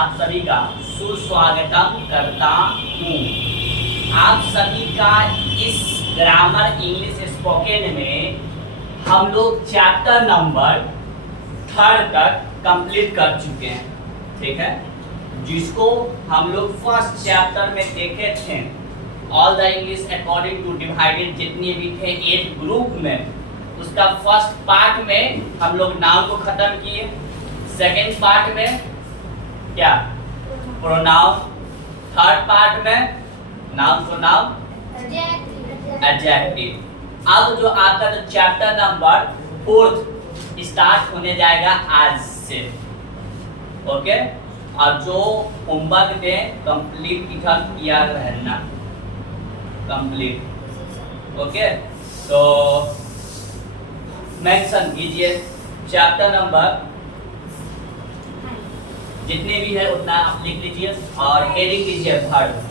आप सभी का सुस्वागतम करता हूँ। आप सभी का इस ग्रामर इंग्लिश स्पोकन में हम लोग चैप्टर नंबर 3 तक कंप्लीट कर चुके हैं, ठीक है। जिसको हम लोग फर्स्ट चैप्टर में देखे थे, all the English according two divided, जितने भी थे 8 ग्रुप में, उसका फर्स्ट पार्ट में हम लोग नाउन को खत्म किए। सेकेंड पार्ट में क्या, प्रोनाउन। थर्ड पार्ट में नाउन प्रोनाउन एडजेक्टिव। अब जो आपका जो चैप्टर नंबर 4 स्टार्ट होने जाएगा आज से, ओके। और जो होमवर्क दे कंप्लीट इधर किया रहना, कंप्लीट, ओके। तो मेंशन कीजिए चैप्टर नंबर जितने भी है उतना आप लिख लीजिए और हेडिंग कीजिए वर्ब।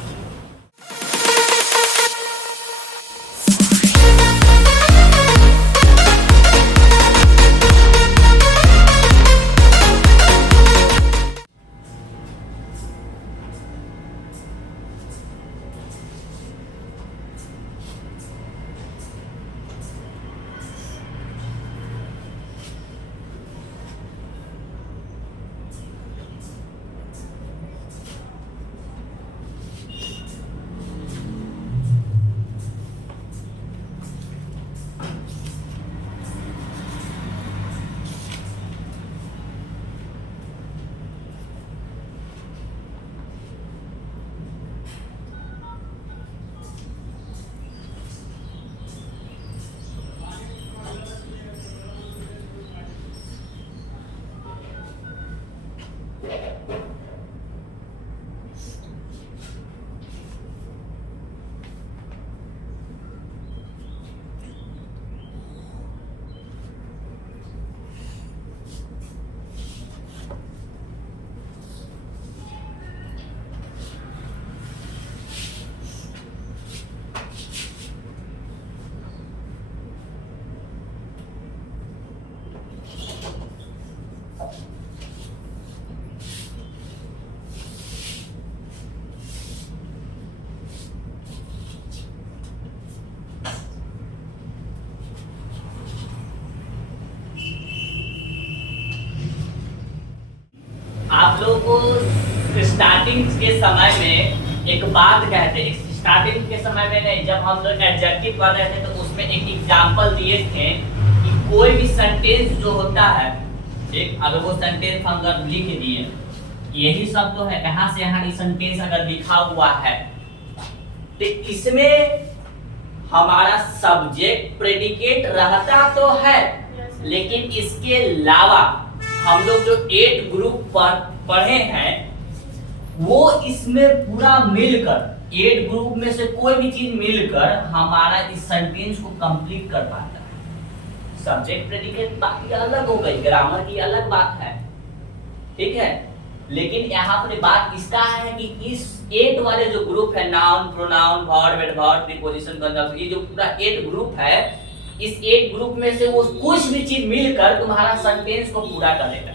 आप लोगों को स्टार्टिंग के समय में एक बात कहते हैं, स्टार्टिंग के समय में नहीं, जब हम लोग एडजेक्टिव पढ़ रहे थे तो उसमें एक एग्जांपल दिए थे कि कोई भी सेंटेंस जो होता है, ठीक, अगर वो सेंटेंस हम अगर लिख दिए, यही सब तो है, कहाँ से यहाँ सेंटेंस अगर लिखा हुआ है तो इसमें हमारा सब्जेक्ट प्रेडिकेट रहता तो है, लेकिन इसके अलावा हम लोग जो 8 ग्रुप पर पढ़े हैं वो इसमें पूरा मिलकर 8 ग्रुप में से कोई भी चीज मिलकर हमारा इस सेंटेंस को कंप्लीट कर पाता है। सब्जेक्ट प्रेडिकेट बाकी अलग हो गई, ग्रामर की अलग बात है, ठीक है। लेकिन यहाँ पर बात इसका है कि इस 8 वाले जो ग्रुप है, noun pronoun verb adverb preposition conjunction, ये जो पूरा 8 ग्रुप है, इस 8 ग्रुप में से वो कुछ भी चीज मिलकर तुम्हारा सेंटेंस को पूरा करेगा।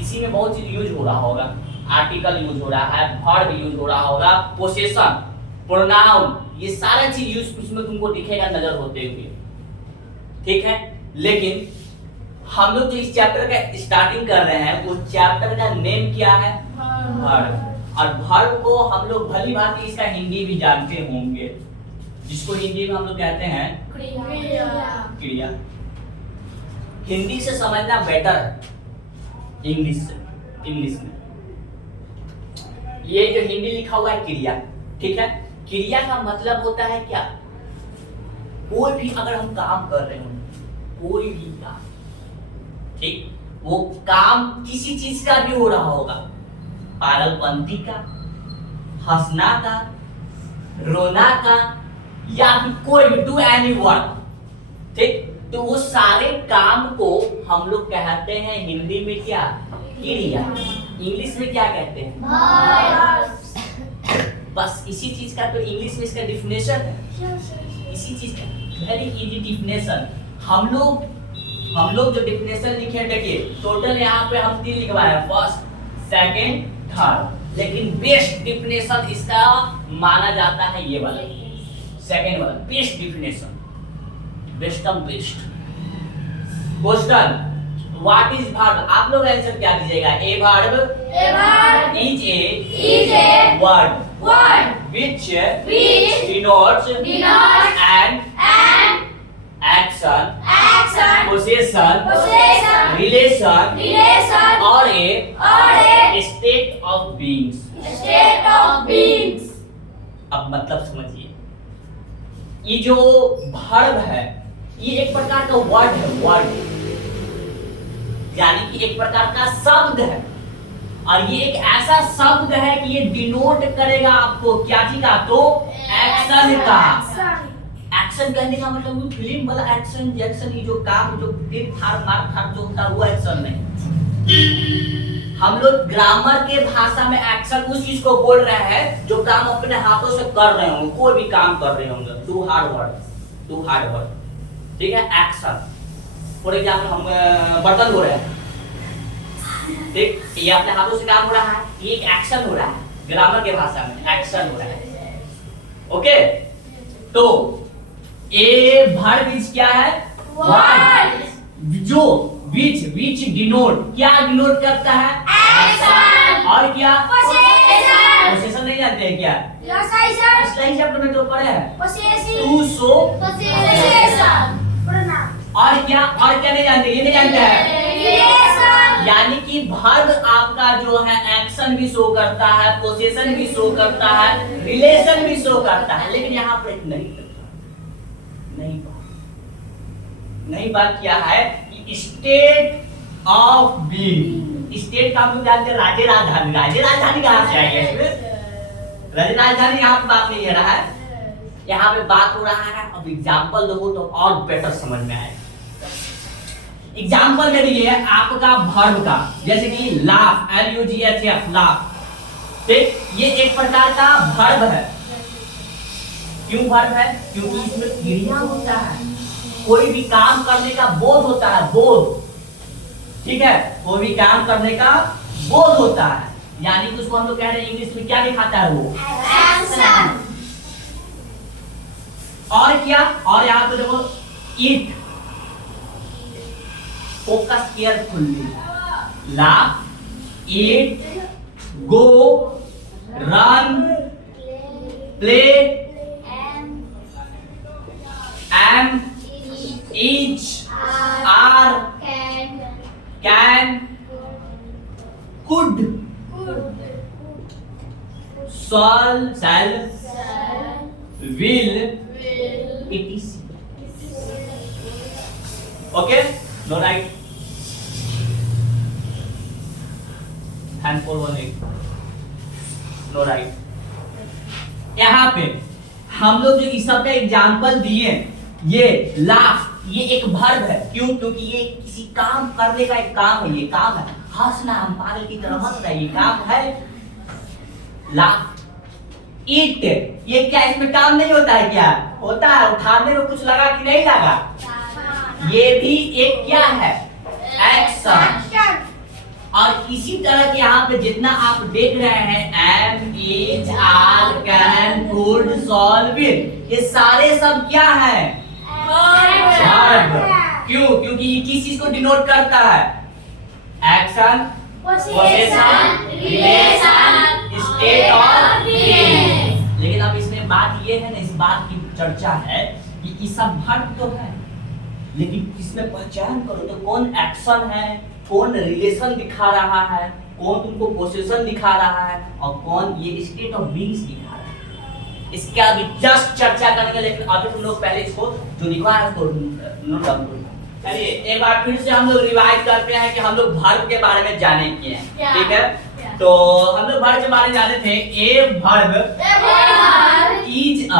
इसी में बहुत चीज यूज हो रहा होगा, आर्टिकल यूज हो रहा है, वर्ब यूज हो रहा होगा, पोसेशन, प्रोनाउन, ये सारा चीज यूज उसमें तुमको दिखेगा नजर होते हुए, ठीक है। लेकिन हम लोग जो इस चैप्टर का स्टार्टिंग कर रहे हैं, उस चैप्टर का नेम क्या है, वर्ब। और वर्ब को हम लोग भली भांति इसका हिंदी भी जानते होंगे, जिसको हिंदी में हम लोग कहते हैं क्रिया। हिंदी से समझना बेटर है इंग्लिश से। इंग्लिश में ये जो हिंदी लिखा हुआ है क्रिया, ठीक है। क्रिया का मतलब होता है क्या, कोई भी अगर हम काम कर रहे हो, कोई भी काम, ठीक, वो काम किसी चीज का भी हो रहा होगा, पागलपंती का, हंसना का, रोना का, या फिर कोई भी डू एनी वर्क, ठीक, तो वो सारे काम को हम लोग कहते हैं हिंदी में क्या, क्रिया। इंग्लिश में क्या कहते हैं, बस इसी चीज का तो इंग्लिश में इसका डिफिनेशन है, इसी चीज का वेरी इजी डिफिनेशन। हम लोग जो डिफिनेशन लिखे, देखिए टोटल यहाँ पे हम 3 लिखवाए हैं। First second, third. लेकिन बेस्ट डिफिनेशन इसका माना जाता है ये वाला, सेकंड वाला बेस्ट डिफिनेशन, बेस्टम best. Question, what is verb? आप लोग आंसर क्या दीजिएगा? A verb is a word which denotes an action, possession, relation or a state of beings। अब मतलब समझिए, ये जो वर्ब है ये एक प्रकार का वर्ड है, वर्ड यानी कि एक प्रकार का शब्द है, और ये एक ऐसा शब्द है कि ये डिनोट करेगा आपको क्या चीज का? तो एक्शन का। एक्शन कहने का मतलब वो फिल्म वाला एक्शन जैक्शन, ये जो काम जो तीर थार मार थार जो होता है वो एक्शन नहीं। हम लोग ग्रामर के भाषा में एक्शन उस चीज को बोल रहे हैं जो काम अपने हाथों से कर रहे होंगे, कोई भी काम कर रहे होंगे, डू हार्ड वर्क, ठीक है, एक्शन। फॉर एग्जाम्पल हम बर्तन धो रहे हैं, ठीक, ये अपने हाथों से काम हो रहा है, ये एक एक्शन हो रहा है, ग्रामर के भाषा में एक्शन हो रहा है। ओके, तो ए वर्ब इज क्या है? वर्ड, जो which डिनोट, क्या डिनोट करता है? एक्शन। और क्या? पोसेशन नहीं जानते हैं क्या? इसलिए चैप्टर में तो पढ़े हैं टू शो पोसेशन। और क्या नहीं जानते? ये नहीं जानते हैं। यानी कि वर्ब आपका जो है एक्शन भी शो करता है, पोसेशन भी शो करता है, रिलेशन भी शो करता है, लेकिन यहाँ पर नहीं बात क्या है कि स्टेट ऑफ बीइंग। स्टेट का हम लोग जानते हैं राज्य राजधानी कहाँ से आई है? इसमें राज्य राजधानी यहाँ पे बात नहीं हो रहा है, यहाँ पे बात हो रहा है। अब एग्जाम्पल दो तो और बेटर समझ में आए। एग्जाम्पल दे दीजिए आपका वर्ब का, जैसे कि लाफ, LUGHF, लाफ, ठीक, ये एक प्रकार का वर्ब है। क्यों वर्ब है? क्योंकि इसमें क्रिया होता है, कोई भी काम करने का बोध होता है, बोध, ठीक है, कोई भी काम करने का बोध होता है, यानी कि उसको हम लोग कह रहे हैं इंग्लिश में क्या दिखाता है? वो एक्शन। और क्या? और यहाँ पे देखो eat, focus carefully, laugh, eat, go, run, play, am, each, are, can, could, shall, will, etc. Okay? No right? Hand for one leg. No right. यहाँ पे हम लोग जो इस सब का एग्जाम्पल दिए, ये लाफ, ये एक वर्ब है। क्यों? क्योंकि ये किसी काम करने का एक काम है, ये काम है। हंसना, हम पागल की तरह हंस रहे, ये काम है लाफ। ईट, ये क्या इसमें काम नहीं होता है? क्या होता है? उठाने में कुछ लगा कि नहीं लगा? ये भी एक क्या है? एक्शन। और इसी तरह के यहाँ पे जितना आप देख रहे हैं am, is, are, can, could, shall, will, ये सारे सब क्या है? वर्ब। क्यों? क्योंकि ये किस चीज को डिनोट करता है? Action, possession, relation, state of being. लेकिन अब इसमें बात ये है ना, इस बात की चर्चा है कि ये सब वर्ब तो है, लेकिन इसमें पहचान करो तो कौन एक्शन है, कौन रिलेशन दिखा रहा है, कौन तुमको पोसेशन दिखा रहा है, और कौन ये स्टेट ऑफ बीइंग्स दिखा रहा है। इसका अभी जस्ट चर्चा करेंगे, लेकिन अभी तुम लोग पहले इसको जो लिखा है उसको नोट डाउन करो। चलिए एक बार फिर से हम लोग रिवाइज करते हैं कि हम लोग वर्ब के बारे में जाने किए हैं, ठीक है? तो हम लोग वर्ब के बारे में जाने थे। ए verb is a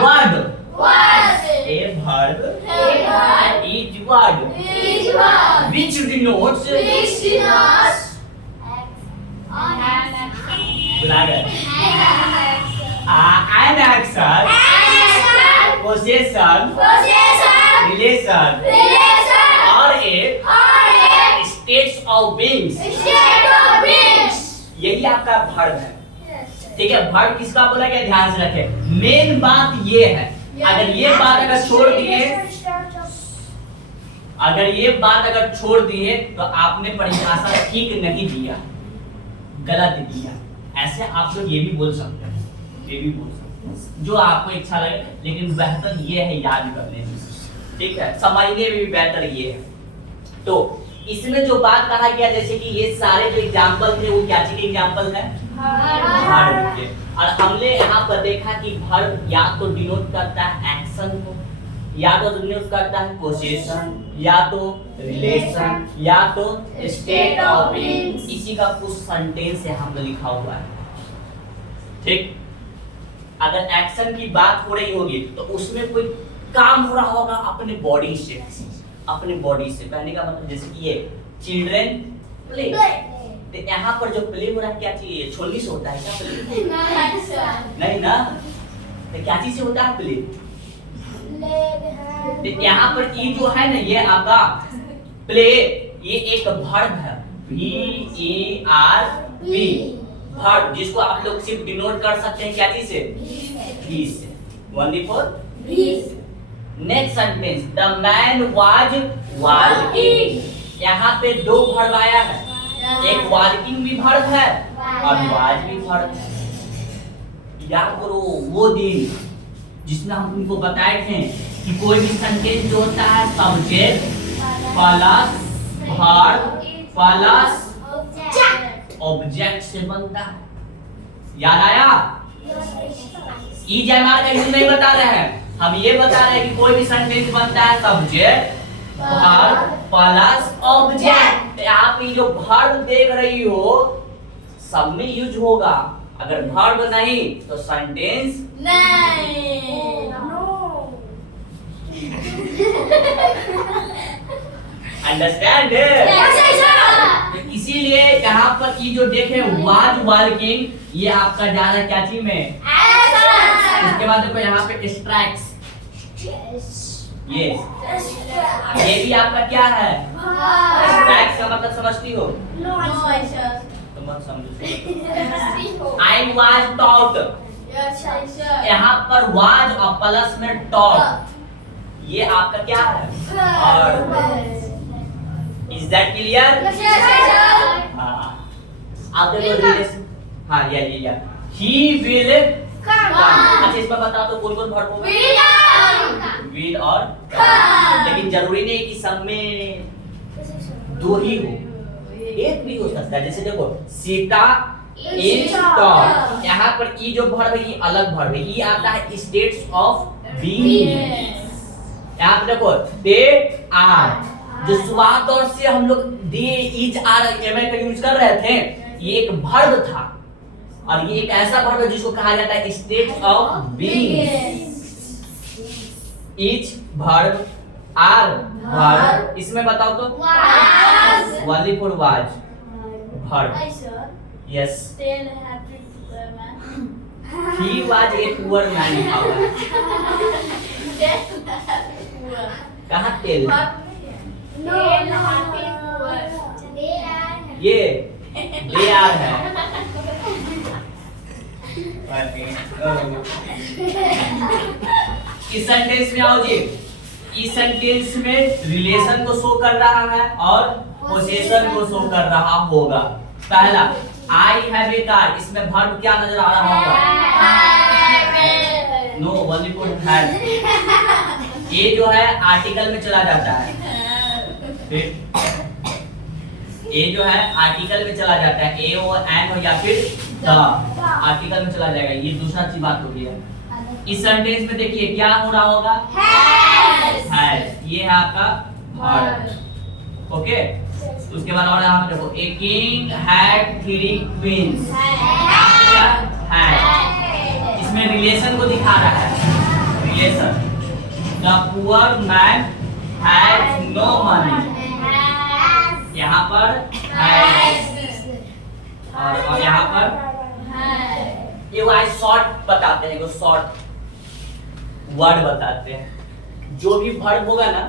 word, a verb is word which denotes an action, possession, relation or a state of beings। यही आपका वर्ब है। ठीक है, वर्ब किसका बोला गया ध्यान से रखें। मेन बात ये है, अगर ये बात अगर छोड़ दिए तो आपने परिभाषा ठीक नहीं दिया, गलत दिया। ऐसे आप लोग ये भी बोल सकते हैं, जो आपको इच्छा लगे, लेकिन बेहतर ये है याद करने में। ठीक है, समझने में भी बेहतर ये है। तो इसमें जो बात कहा गया, जैसे कि ये सारे जो एग्जाम्पल थे वो क्या चीज के एग्जाम्पल है, वर्ब के। और हमने यहाँ पर देखा कि वर्ब या तो डिनोट करता है एक्शन को, या तो डिनोट करता है पोजीशन, या तो रिलेशन, या तो स्टेट ऑफ बीइंग। इसी का कुछ सेंटेंस यहाँ पर लिखा हुआ है। ठीक, अगर एक्शन की बात हो रही होगी तो उसमें कोई काम हो रहा होगा अपने बॉडी से, कहने का मतलब जैसे कि ये चिल्ड्रन प्ले, तो यहाँ पर जो प्ले हो रहा है क्या चीज, छोलनी से होता है क्या प्ले? नहीं ना, तो क्या चीज से होता है प्ले? तो यहाँ पर ये जो है ना, ये आपका प्ले, ये एक वर्ब है, VERB वर्ब, जिसको आप लोग सिर्फ डिनोट कर सकते हैं क्या चीज से, भी से। Only for next sentence, the man was walking. यहाँ पे दो वर्ब आया है, एक वॉकिंग भी वर्ब है और वाज भी वर्ब है। याद करो वो दिन जिसमें हम तुमको बताए थे कि कोई भी सेंटेंस जो होता है subject plus verb plus object से बनता है। याद आया? ई जयमाल का यूज नहीं बता रहे हैं, हम ये बता रहे हैं कि कोई भी सेंटेंस बनता है सब्जेक्ट वर्ब प्लस ऑब्जेक्ट। आप ये जो वर्ब देख रही हो सब में यूज होगा, अगर वर्ब नहीं तो सेंटेंस नहीं। अंडरस्टैंड? इसीलिए यहाँ पर ये जो देखे वाज वॉकिंग, ये आपका जा रहा है क्या चीज में, उसके बाद देखो यहाँ पे स्ट्राइक्स, ये भी आपका क्या है, स्ट्राइक्स का मतलब समझती हो? तो मत समझो। आई वाज टॉट, यहाँ पर वाज और प्लस में टॉट, ये आपका क्या है, और इज दैट क्लियर? आप देखो, हाँ या ही विल कम। अच्छा इस पर बताओ तो कौन कौन वर्ब होगा, विल और कम। लेकिन जरूरी नहीं कि सब में दो ही हो, एक भी हो सकता है। जैसे देखो सीता इज टॉल, यहाँ पर ई जो वर्ब है ये अलग वर्ब है, ये आता है स्टेट्स ऑफ बीइंग। यहाँ पे देखो दे आर, जो शुरुआत और से हम लोग दे इज आर एम का यूज कर रहे थे, ये एक वर्ब था और ये एक ऐसा वर्ब है जिसको कहा जाता है state of being. Is verb, are verb, इसमें बताओ तो वाली for was verb, yes. He was a poor man, कहाँ टेल, ये दे आर है। इस सेंटेंस में आओ जी, इस सेंटेंस में रिलेशन को शो कर रहा है और पोजीशन को शो कर रहा होगा। पहला आई हैव ए कार, इसमें वर्ब क्या नजर आ रहा होगा, नो ओनली फॉर हैव। ये जो है आर्टिकल में चला जाता है, ए जो है आर्टिकल में चला जाता है, ए हो एन हो या फिर द, आर्टिकल में चला जाएगा। ये दूसरा चीज बात हो गई है। इस सेंटेंस में देखिए क्या हो रहा होगा, हैज, ये है आपका वर्ब। ओके, उसके बाद और यहाँ पे देखो ए किंग हैड 3 क्वींस, क्या है, इसमें रिलेशन को दिखा रहा है, relation. The poor man has no money, यहाँ पर और यहाँ पर ये वाई शॉर्ट बताते हैं, शॉर्ट वर्ड बताते हैं। जो भी वर्ब होगा ना,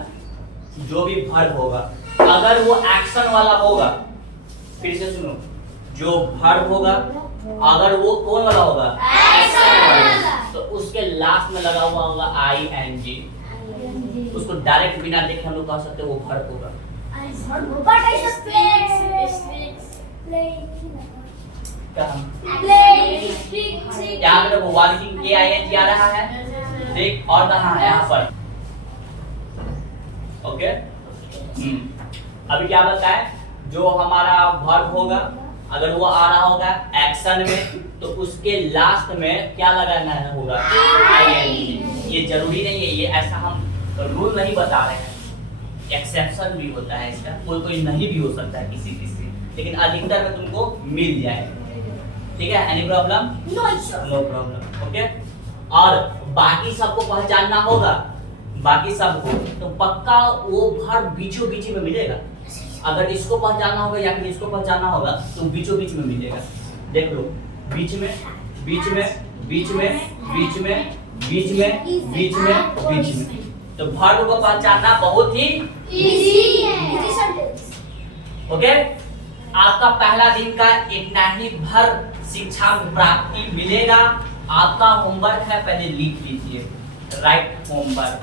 जो भी वर्ब होगा अगर वो एक्शन वाला होगा, फिर से सुनो, जो वर्ब होगा अगर वो कौन वाला होगा एक्शन, तो उसके लास्ट में लगा हुआ होगा ING। उसको डायरेक्ट बिना देखे हम लोग कह सकते हैं वो वर्ब होगा। यहाँ पे देखो वर्किंग KING आ रहा है, देख, और कहाँ है यहाँ पर, ओके। अभी क्या बताए, जो हमारा वर्ब होगा अगर वो आ रहा होगा एक्शन में तो उसके लास्ट में क्या लगाना होगा ING। ये जरूरी नहीं है, ये ऐसा हम रूल नहीं बता रहे हैं, एक्सेप्शन भी होता है इसका, कोई कोई नहीं भी हो सकता है किसी किसी, लेकिन अधिकतर में तुमको मिल जाए, ठीक है। Any problem? No problem, okay. और बाकी सबको पहचानना होगा, बाकी सबको तो पक्का वो वर्ब बीचों बीच में मिलेगा। अगर इसको पहचानना होगा या फिर इसको पहचानना होगा तो बीचों बीच में मिलेगा। देख लो, बीच में बीच में बीच में बीच में बीच में बीच में बीच में, तो वर्ब को पहचानना बहुत ही इजी है, ओके। आपका पहला दिन का इतना ही भर शिक्षा प्राप्ति मिलेगा। आपका होमवर्क है, पहले लिख लीजिए, राइट होमवर्क।